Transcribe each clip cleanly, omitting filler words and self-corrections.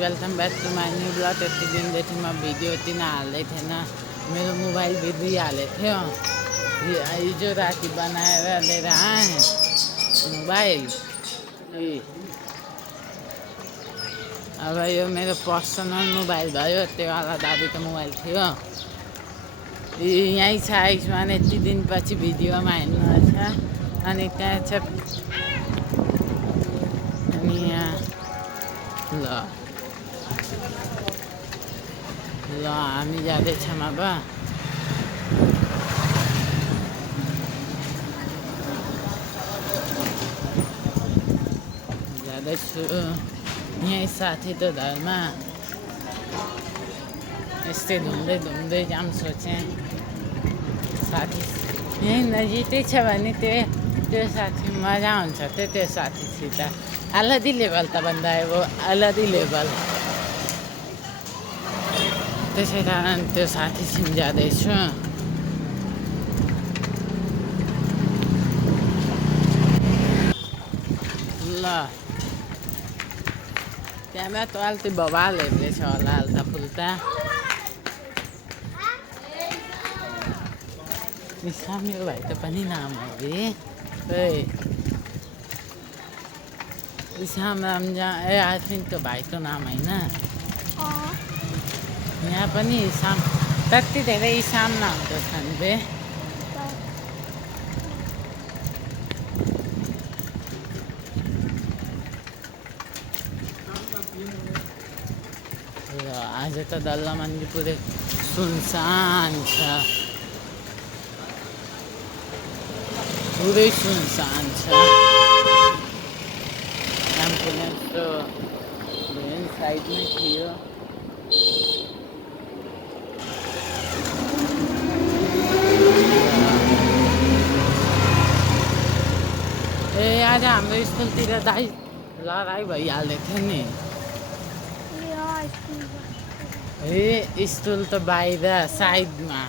Welcome back to my new blog. यति दिनदेखि म भिडियो किन हाल्दै थिएन, मेरो मोबाइल बिग्रिहालेको थियो। हिजो राति बनाएर लिएर आएँ मोबाइल। अब यो मेरो पर्सनल मोबाइल भयो, त्यो वाला दाजुको मोबाइल थियो। यहीँ छ आयुष्मान, यति दिनपछि भिडियोमा हेर्नुहोस्। अनि त्यहाँ छ, अनि यहाँ ल हामी जाँदैछौँ अब। जाँदैछु यहीँ साथी त घरमा, यस्तै घुम्दै जाऊँ सोचेँ। साथी यहीँ नजिकै छ भने त्यो साथी मजा हुन्छ। त्यो साथीसित अलग लेवल त बंदा है वो, अलग लेवल। त्यसै कारण त्यो साथीसित जाँदैछु। ल त्यहाँमा त अहिले बवाल हेर्दैछ होला हाल्दाफुल्दा। साम्य भाइ त पनि नाम हो रे, इसाम रमजान आई थिङ्क त्यो भाइको नाम होइन। यहाँ पनि इसाम, कति धेरै इसाम नाम त छन् बे। र आज त दल्ला मन्दिर पुरै सुनसान छ, पुरै सुनसान छ। एम्बुलेन्स त मेन साइडमै थियो। आज हाम्रो स्कुलतिर लडाइँ भइहाल्दै थियो नि। स्कुल त बाहिर साइडमा,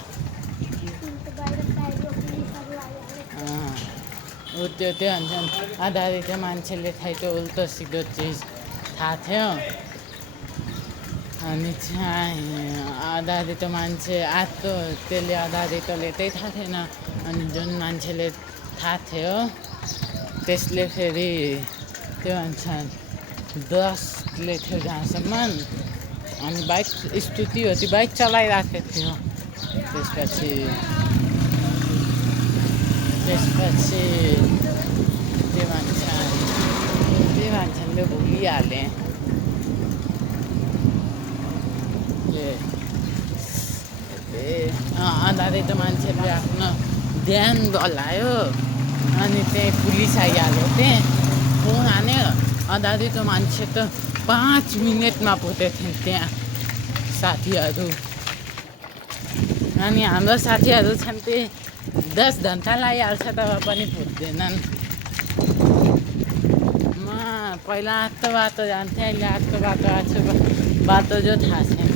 त्यो भन्छन् आधारित मान्छेले खाएको उल्टो सिधो चिज थाहा थियो। अनि आधारित मान्छे आत्तो, त्यसले आधारितले त्यही थाहा थिएन। अनि जुन मान्छेले थाहा थियो त्यसले फेरि त्यो भन्छन् 10ले थियो जहाँसम्म। अनि बाइक स्कुटी हो, त्यो बाइक चलाइराखेको थियो। त्यसपछि त्यो मान्छेले भुलिहाले। आधारित मान्छेले आफ्नो ध्यान डलायो अनि त्यही पुलिस आइहाल्यो। त्यहाँ फोन हान्यो। आधारित मान्छे त 5 मिनटमा पुगेको थियो त्यहाँ साथीहरू। अनि हाम्रो साथीहरू छन् त्यही 10 घन्टा लागिहाल्छ तब पनि पुग्दैनन्। म पहिला आत्तो बाटो जान्थेँ, अहिले आत्तो बाटो आएको छु, बाटो जो थाहा छैन।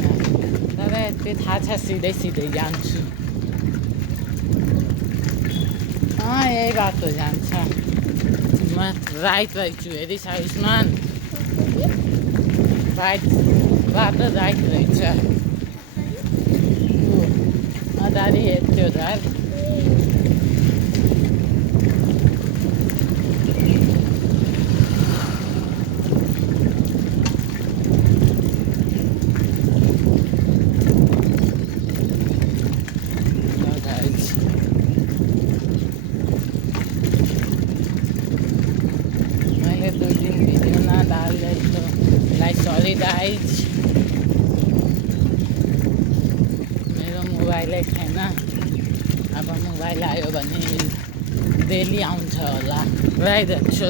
तर यति थाहा छ सिधै जान्छु। यही बाटो जान्छ। म राइट रहेछु, हेरिस् आयुष्मान, बाटो राइट रहेछ। अगाडि हेर्थ्यो घर। मैले 2 दिन भिडियो नडाल्दै छु, लाइक सरी गाइज। मेरो मोबाइलै छैन। अब मोबाइल आयो भने डेली आउँछ होला, गइरहेको छु।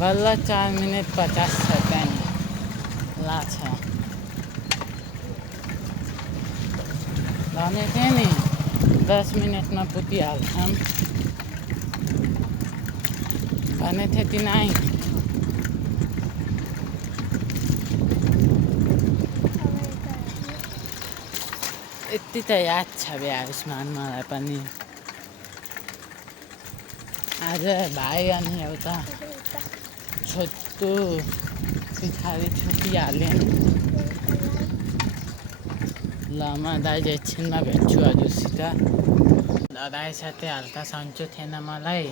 बल्ल 4 मिनट 50 सेकेन्ड लाग्छ। भनेको थिएँ नि 10 मिनटमा पुगिहाल्छौँ भने थियो तिनै। यति त याद छ बे आयुष्मान मलाई पनि। आज भाइ अनि एउटा छोटु पछाडि छुटिहाल्यो। ल म दाइले एकछिनमा भेट्छु हजुरसित। दाइ साथै हल्का सन्चो थिएन मलाई।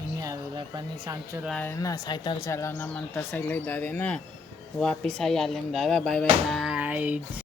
यिनीहरूलाई पनि सन्चो लागेन। साइकल चलाउन मन त्यसैले डरेन। वापिस आइहाल्यौँ दादा। By by guys.